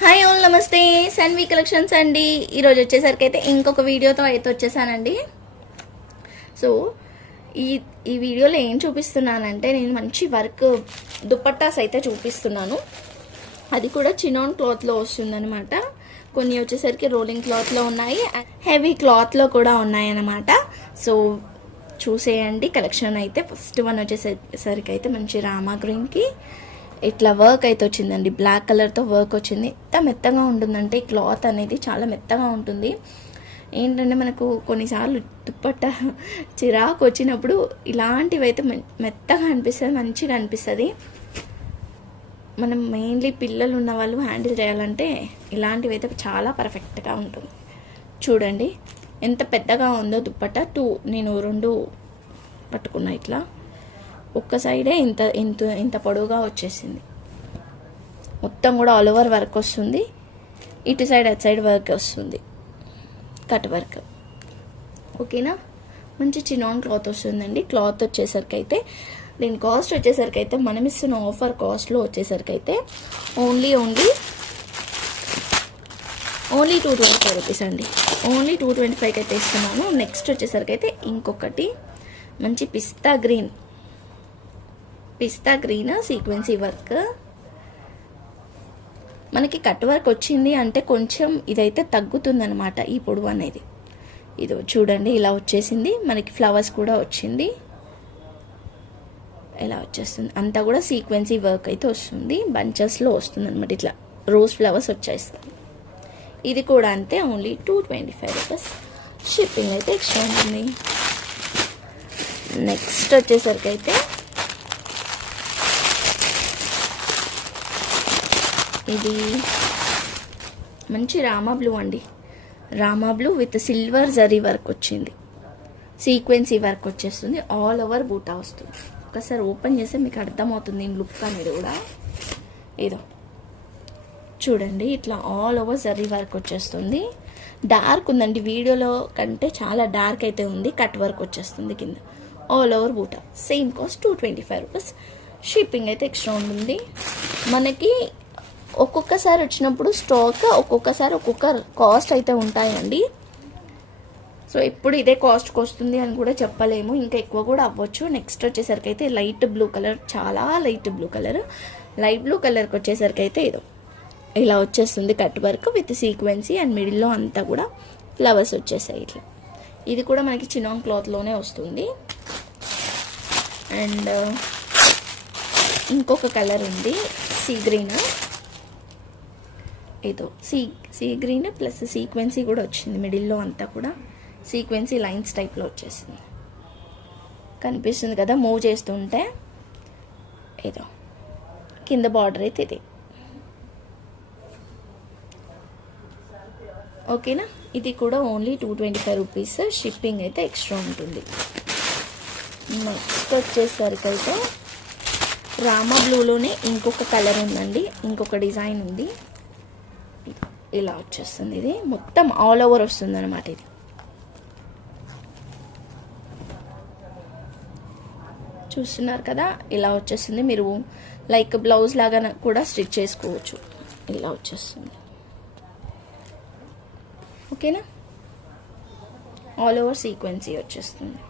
Hi whole నమస్తే. Sanvi collections అండి. ఈరోజు వచ్చేసరికి అయితే ఇంకొక వీడియోతో అయితే వచ్చేసానండి. సో ఈ ఈ వీడియోలో ఏం చూపిస్తున్నానంటే నేను మంచి వర్క్ దుప్పట్టాస్ అయితే చూపిస్తున్నాను. అది కూడా చినోన్ క్లాత్లో వస్తుందనమాట కొన్ని వచ్చేసరికి రోలింగ్ క్లాత్లో ఉన్నాయి. హెవీ క్లాత్లో కూడా ఉన్నాయి అన్నమాట సో చూసేయండి. కలెక్షన్ అయితే ఫస్ట్ వన్ వచ్చేసరికి అయితే మంచి రామా గ్రీన్కి. ఇట్లా వర్క్ అయితే వచ్చిందండి. బ్లాక్ కలర్తో వర్క్ వచ్చింది. ఎంత మెత్తగా ఉంటుందంటే ఈ క్లాత్ అనేది చాలా మెత్తగా ఉంటుంది. ఏంటంటే మనకు కొన్నిసార్లు దుప్పట్ట చిరాకు వచ్చినప్పుడు ఇలాంటివి అయితే మె- మెత్తగా అనిపిస్తుంది మంచిగా అనిపిస్తుంది. మనం మెయిన్లీ పిల్లలు ఉన్న వాళ్ళు హ్యాండిల్ చేయాలంటే ఇలాంటివి అయితే చాలా పర్ఫెక్ట్గా ఉంటుంది. చూడండి ఎంత పెద్దగా ఉందో దుప్పట్ట. టూ నేను రెండు పట్టుకున్నా ఇట్లా. ఒక్క సైడే ఇంత ఇంత ఇంత పొడవుగా వచ్చేసింది. మొత్తం కూడా ఆల్ ఓవర్ వర్క్ వస్తుంది. ఇటు సైడ్ అటు సైడ్ వర్క్ వస్తుంది. కట్ వర్క్ ఓకేనా మంచి చిన్నోన్ క్లాత్ వస్తుందండి. క్లాత్ వచ్చేసరికి అయితే దీని కాస్ట్ వచ్చేసరికి అయితే మనం ఇస్తున్న ఆఫర్ కాస్ట్లో వచ్చేసరికి అయితే only only only two twenty five rupees అండి. ఓన్లీ టూ ట్వంటీ ఫైవ్కి అయితే ఇస్తున్నాను. నెక్స్ట్ వచ్చేసరికి అయితే ఇంకొకటి మంచి pista green pista green sequins work? మనకి కట్ వర్క్ వచ్చింది అంటే కొంచెం ఇదైతే తగ్గుతుందనమాట ఈ పొడవు అనేది. ఇది చూడండి ఇలా వచ్చేసింది. మనకి ఫ్లవర్స్ కూడా వచ్చింది. ఇలా వచ్చేస్తుంది. అంతా కూడా సీక్వెన్సీ వర్క్ అయితే వస్తుంది. బంచెస్లో వస్తుంది అనమాట ఇట్లా. రోజ్ ఫ్లవర్స్ వచ్చేస్తాయి. ఇది కూడా అంతే only two twenty five rupees. Shipping అయితే ఎక్స్ట్రా ఉంటుంది నెక్స్ట్ వచ్చేసరికి అయితే ఇది మంచి రామా బ్లూ అండి. Rama blue with silver zari work వచ్చింది. సీక్వెన్సీ వర్క్ వచ్చేస్తుంది. ఆల్ ఓవర్ బూటా వస్తుంది. ఒకసారి ఓపెన్ చేస్తే మీకు అర్థమవుతుంది లుక్ అనేది కూడా. ఏదో చూడండి ఇట్లా ఆల్ ఓవర్ జరీ వర్క్ వచ్చేస్తుంది. డార్క్ ఉందండి. వీడియోలో కంటే చాలా డార్క్ అయితే ఉంది. కట్ వర్క్ వచ్చేస్తుంది కింద. All over buta. Same cost two twenty five rupees. Shipping అయితే ఎక్స్ట్రా ఉంటుంది మనకి ఒక్కొక్కసారి వచ్చినప్పుడు స్టాక్ ఒక్కొక్కసారి ఒక్కొక్క కాస్ట్ అయితే ఉంటాయండి. సో ఇప్పుడు ఇదే కాస్ట్కి వస్తుంది అని కూడా చెప్పలేము. ఇంకా ఎక్కువ కూడా అవ్వచ్చు. నెక్స్ట్ వచ్చేసరికి అయితే లైట్ బ్లూ కలర్ చాలా light blue colour light blue కలర్కి వచ్చేసరికి అయితే ఇదో. ఇలా వచ్చేస్తుంది cut work with sequins and మిడిల్లో అంతా కూడా ఫ్లవర్స్ వచ్చేసాయి ఇట్లా. ఇది కూడా మనకి చినాన్ క్లాత్లోనే వస్తుంది. అండ్ ఇంకొక కలర్ ఉంది సీ గ్రీన్ ఏదో sea sea green plus sequins కూడా వచ్చింది మిడిల్లో అంతా కూడా. సీక్వెన్సీ లైన్స్ టైప్లో వచ్చేసింది. కనిపిస్తుంది కదా మూవ్ చేస్తుంటే. ఏదో కింద బార్డర్ అయితే ఇది. ఓకేనా? ఇది కూడా only two twenty five rupees shipping అయితే ఎక్స్ట్రా ఉంటుంది. నెక్స్ట్ వచ్చేసరికి అయితే రామా బ్లూలోనే ఇంకొక కలర్ ఉందండి. ఇంకొక డిజైన్ ఉంది. ఇలా వచ్చేస్తుంది ఇది. మొత్తం ఆల్ ఓవర్ వస్తుంది అనమాట ఇది. చూస్తున్నారు కదా ఇలా వచ్చేస్తుంది. మీరు లైక్ బ్లౌజ్ లాగా కూడా స్టిచ్ చేసుకోవచ్చు. ఇలా వచ్చేస్తుంది. ఓకేనా? ఆల్ ఓవర్ సీక్వెన్సీ వచ్చేస్తుంది.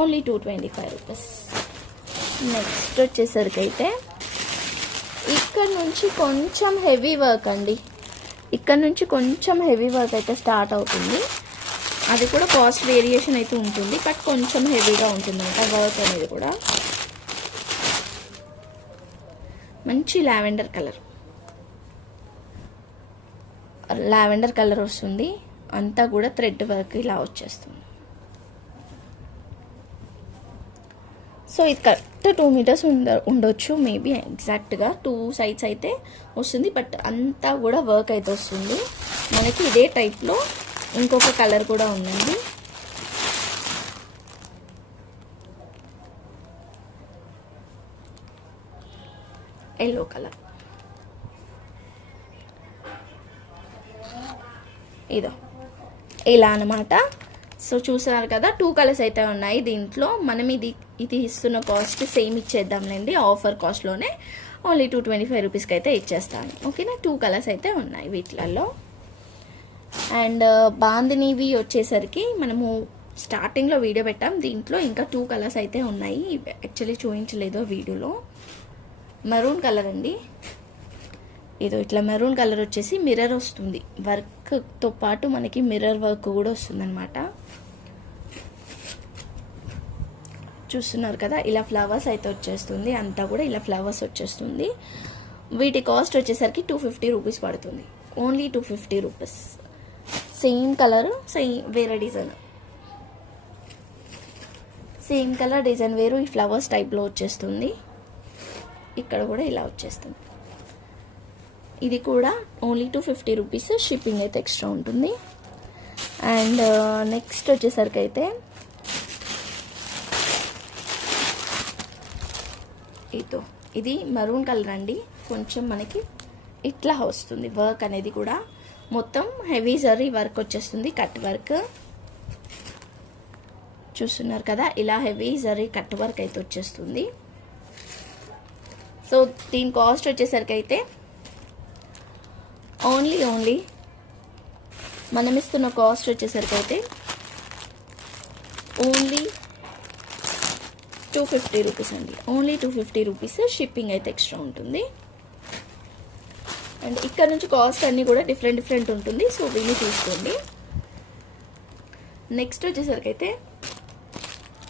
Only two twenty five rupees next వచ్చేసరికి అయితే ఇక్కడ నుంచి కొంచెం హెవీ వర్క్ అండి. ఇక్కడ నుంచి కొంచెం హెవీ వర్క్ అయితే స్టార్ట్ అవుతుంది. అది కూడా కాస్ట్ వేరియేషన్ అయితే ఉంటుంది బట్ కొంచెం హెవీగా ఉంటుంది అంట వర్క్ అనేది కూడా. మంచి లావెండర్ కలర్ లావెండర్ కలర్ వస్తుంది. అంతా కూడా థ్రెడ్ వర్క్ ఇలా వచ్చేస్తుంది. సో ఇది కరెక్ట్ టూ మీటర్స్ ఉండ ఉండొచ్చు మేబీ ఎగ్జాక్ట్గా టూ సైడ్స్ అయితే వస్తుంది బట్ అంతా కూడా వర్క్ అయితే వస్తుంది. మనకి ఇదే టైప్లో ఇంకొక కలర్ కూడా ఉందండి. ఎల్లో కలర్ ఇదో. ఇలా అనమాట సో చూసారు కదా టూ కలర్స్ అయితే ఉన్నాయి దీంట్లో. మనం ఇది ఇది ఇస్తున్న కాస్ట్ సేమ్ ఇచ్చేద్దాంలేండి. ఆఫర్ కాస్ట్లోనే ఓన్లీ టూ ట్వంటీ ఫైవ్ రూపీస్కి అయితే ఇచ్చేస్తాను. ఓకేనా టూ కలర్స్ అయితే ఉన్నాయి వీటిలలో. అండ్ uh, బాందినివి వచ్చేసరికి మనము స్టార్టింగ్లో వీడియో పెట్టాం. దీంట్లో ఇంకా టూ కలర్స్ అయితే ఉన్నాయి. యాక్చువల్లీ చూపించలేదు వీడియోలో. మెరూన్ కలర్ అండి. ఏదో ఇట్లా మెరూన్ కలర్ వచ్చేసి మిర్రర్ వస్తుంది. వర్క్తో పాటు మనకి మిర్రర్ వర్క్ కూడా వస్తుందన్నమాట. చూస్తున్నారు కదా ఇలా ఫ్లవర్స్ అయితే వచ్చేస్తుంది అంతా కూడా ఇలా ఫ్లవర్స్ వచ్చేస్తుంది. వీటి కాస్ట్ వచ్చేసరికి టూ ఫిఫ్టీ రూపీస్ పడుతుంది. Only two fifty rupees same colour same వేరే డిజైన్ సేమ్ కలర్ డిజైన్ వేరు ఈ ఫ్లవర్స్ టైప్లో వచ్చేస్తుంది. ఇక్కడ కూడా ఇలా వచ్చేస్తుంది. ఇది కూడా only two fifty rupees shipping అయితే ఎక్స్ట్రా ఉంటుంది. అండ్ నెక్స్ట్ uh, వచ్చేసరికి అయితే ఇదో ఇది మరూన్ కలర్ అండి. కొంచెం మనకి ఇట్లా వస్తుంది. వర్క్ అనేది కూడా మొత్తం హెవీ జరీ వర్క్ వచ్చేస్తుంది. కట్ వర్క్ చూస్తున్నారు కదా? ఇలా హెవీ జరీ కట్ వర్క్ అయితే వచ్చేస్తుంది. సో దీని కాస్ట్ వచ్చేసరికి అయితే ఓన్లీ ఓన్లీ మనం ఇస్తున్న కాస్ట్ వచ్చేసరికి అయితే ఓన్లీ టూ ఫిఫ్టీ రూపీస్ అండి. Only two fifty rupees shipping అయితే ఎక్స్ట్రా ఉంటుంది. అండ్ ఇక్కడ నుంచి కాస్ట్ అన్నీ కూడా డిఫరెంట్ డిఫరెంట్ ఉంటుంది. సో దీన్ని తీసుకోండి. నెక్స్ట్ వచ్చేసరికి అయితే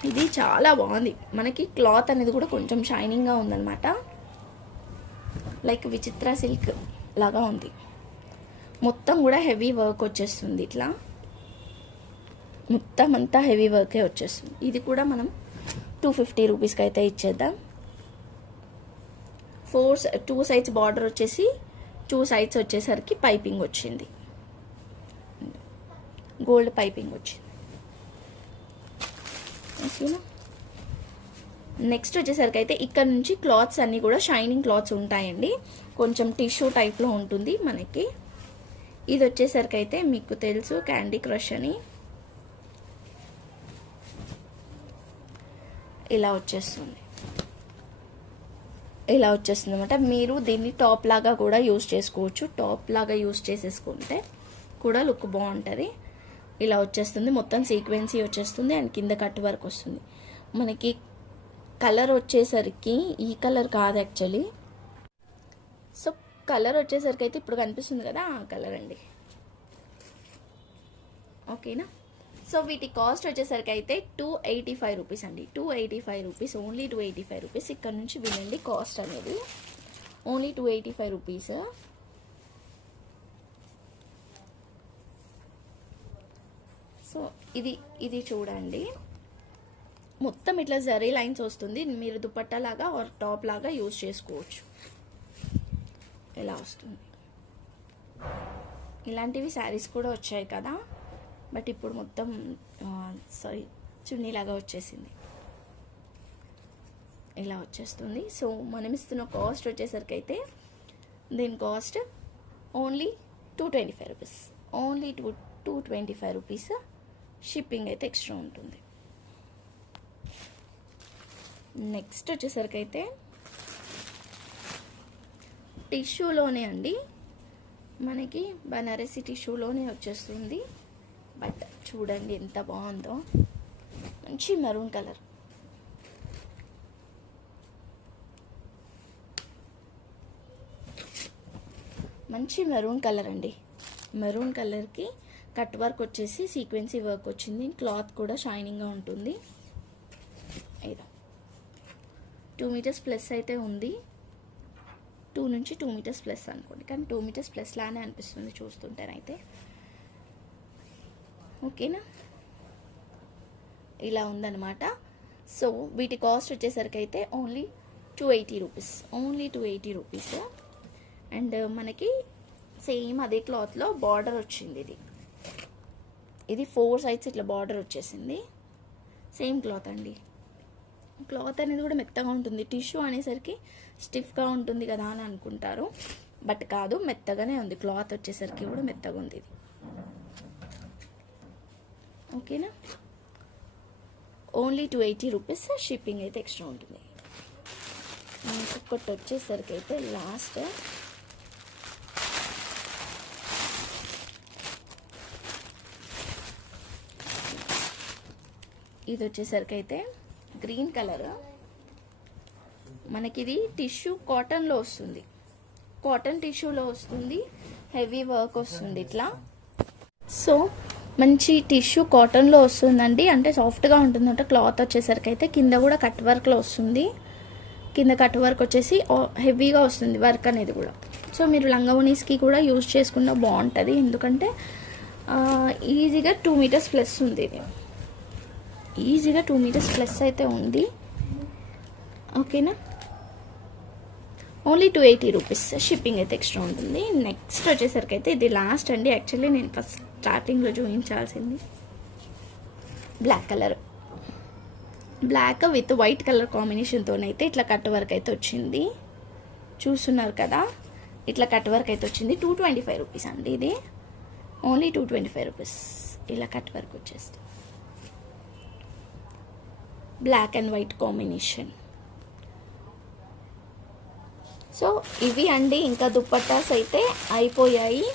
ఇది చాలా బాగుంది. మనకి క్లాత్ అనేది కూడా కొంచెం షైనింగ్గా ఉందన్నమాట. లైక్ విచిత్ర సిల్క్ లాగా ఉంది. మొత్తం కూడా హెవీ వర్క్ వచ్చేస్తుంది ఇట్లా. మొత్తం అంతా హెవీ వర్కే వచ్చేస్తుంది. ఇది కూడా మనం టూ ఫిఫ్టీ రూపీస్కి అయితే ఇచ్చేద్దాం. ఫోర్ టూ సైడ్స్ బార్డర్ వచ్చేసి టూ సైడ్స్ వచ్చేసరికి పైపింగ్ వచ్చింది. గోల్డ్ పైపింగ్ వచ్చింది. నెక్స్ట్ వచ్చేసరికి అయితే ఇక్కడ నుంచి క్లాత్స్ అన్నీ కూడా షైనింగ్ క్లాత్స్ ఉంటాయండి. కొంచెం టిష్యూ టైప్లో ఉంటుంది మనకి. ఇది వచ్చేసరికి అయితే మీకు తెలుసు క్యాండీ క్రష్ అని. ఇలా వచ్చేస్తుంది. ఇలా వచ్చేస్తుంది అనమాట మీరు దీన్ని టాప్ లాగా కూడా యూస్ చేసుకోవచ్చు. టాప్ లాగా యూస్ చేసేసుకుంటే కూడా లుక్ బాగుంటుంది. ఇలా వచ్చేస్తుంది. మొత్తం సీక్వెన్సీ వచ్చేస్తుంది అండ్ కింద కట్ వర్క్ వస్తుంది. మనకి కలర్ వచ్చేసరికి ఈ కలర్ కాదు యాక్చువల్లీ. సో కలర్ వచ్చేసరికి అయితే ఇప్పుడు కనిపిస్తుంది కదా ఆ కలర్ అండి. ఓకేనా? సో వీటి కాస్ట్ వచ్చేసరికి అయితే టూ ఎయిటీ ఫైవ్ రూపీస్ అండి. Two eighty five rupees only two eighty five rupees. ఇక్కడ నుంచి వినండి కాస్ట్ అనేది. Only two eighty five rupees. So ఇది ఇది చూడండి. మొత్తం ఇట్లా జరీ లైన్స్ వస్తుంది. మీరు దుపట్టా లాగా ఆర్ టాప్ లాగా యూజ్ చేసుకోవచ్చు. ఇలా వస్తుంది? ఇలాంటివి శారీస్ కూడా వచ్చాయి కదా. బట్ ఇప్పుడు మొత్తం సారీ చున్నీలాగా వచ్చేసింది. ఇలా వచ్చేస్తుంది. సో మనం ఇస్తున్న కాస్ట్ వచ్చేసరికి అయితే దీని cost only two twenty five rupees only two two twenty five rupees shipping అయితే ఎక్స్ట్రా ఉంటుంది. నెక్స్ట్ వచ్చేసరికి అయితే టిష్యూలోనే అండి. మనకి బనారసి టిష్యూలోనే వచ్చేస్తుంది. చూడండి ఎంత బాగుందో. మంచి మెరూన్ కలర్. మంచి మెరూన్ కలర్ అండి. మెరూన్ కలర్కి కట్ వర్క్ వచ్చేసి సీక్వెన్సీ వర్క్ వచ్చింది. క్లాత్ కూడా షైనింగ్గా ఉంటుంది. ఏదో టూ మీటర్స్ ప్లస్ అయితే ఉంది. టూ నుంచి టూ మీటర్స్ ప్లస్ అనుకోండి. కానీ టూ మీటర్స్ ప్లస్ లానే అనిపిస్తుంది చూస్తుంటేనైతే. ఓకేనా? ఇలా ఉందన్నమాట. సో వీటి కాస్ట్ వచ్చేసరికి అయితే only two eighty rupees only two eighty rupees and మనకి సేమ్ అదే క్లాత్లో బార్డర్ వచ్చింది ఇది. ఇది ఫోర్ సైడ్స్ ఇట్లా బార్డర్ వచ్చేసింది. సేమ్ క్లాత్ అండి. క్లాత్ అనేది కూడా మెత్తగా ఉంటుంది. టిష్యూ అనేసరికి స్టిఫ్గా ఉంటుంది కదా అని అనుకుంటారు. బట్ కాదు మెత్తగానే ఉంది. క్లాత్ వచ్చేసరికి కూడా మెత్తగా ఉంది ఇది. ఓకేనా? Only two eighty rupees shipping అయితే ఎక్స్ట్రా ఉంటుంది. ఇంకొకటి వచ్చేసరికి అయితే లాస్ట్ ఇది వచ్చేసరికి అయితే గ్రీన్ కలర్ మనకి ఇది టిష్యూ కాటన్లో వస్తుంది. కాటన్ టిష్యూలో వస్తుంది. హెవీ వర్క్ వస్తుంది ఇట్లా. సో మంచి టిష్యూ కాటన్లో వస్తుందండి. అంటే సాఫ్ట్గా ఉంటుందంట క్లాత్ వచ్చేసరికి అయితే కింద కూడా కట్ వర్క్లో వస్తుంది. కింద కట్ వర్క్ వచ్చేసి హెవీగా వస్తుంది వర్క్ అనేది కూడా. సో మీరు లంగవనీస్కి కూడా యూజ్ చేసుకున్న బాగుంటుంది. ఎందుకంటే ఈజీగా టూ మీటర్స్ ప్లస్ ఉంది ఇది. ఈజీగా టూ మీటర్స్ ప్లస్ అయితే ఉంది. ఓకేనా? Only two eighty rupees. Shipping అయితే ఎక్స్ట్రా ఉంటుంది. నెక్స్ట్ వచ్చేసరికి అయితే ఇది లాస్ట్ అండి. యాక్చువల్లీ నేను ఫస్ట్ స్టార్టింగ్లో చూపించాల్సింది. Black colour black with white colour కాంబినేషన్తో అయితే ఇట్లా కట్ వర్క్ అయితే వచ్చింది. చూస్తున్నారు కదా? ఇట్లా కట్ వర్క్ అయితే వచ్చింది. టూ ట్వంటీ ఫైవ్ రూపీస్ అండి ఇది. Only two twenty five rupees ఇలా కట్ వర్క్ వచ్చేస్తుంది. Black and white combination so ఇవి అండి. ఇంకా దుప్పట్టాస్ అయితే అయిపోయాయి.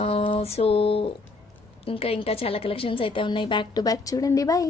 Uh, సో ఇంకా ఇంకా చాలా కలెక్షన్స్ అయితే ఉన్నాయి. బ్యాక్ టు బ్యాక్ చూడండి. బాయ్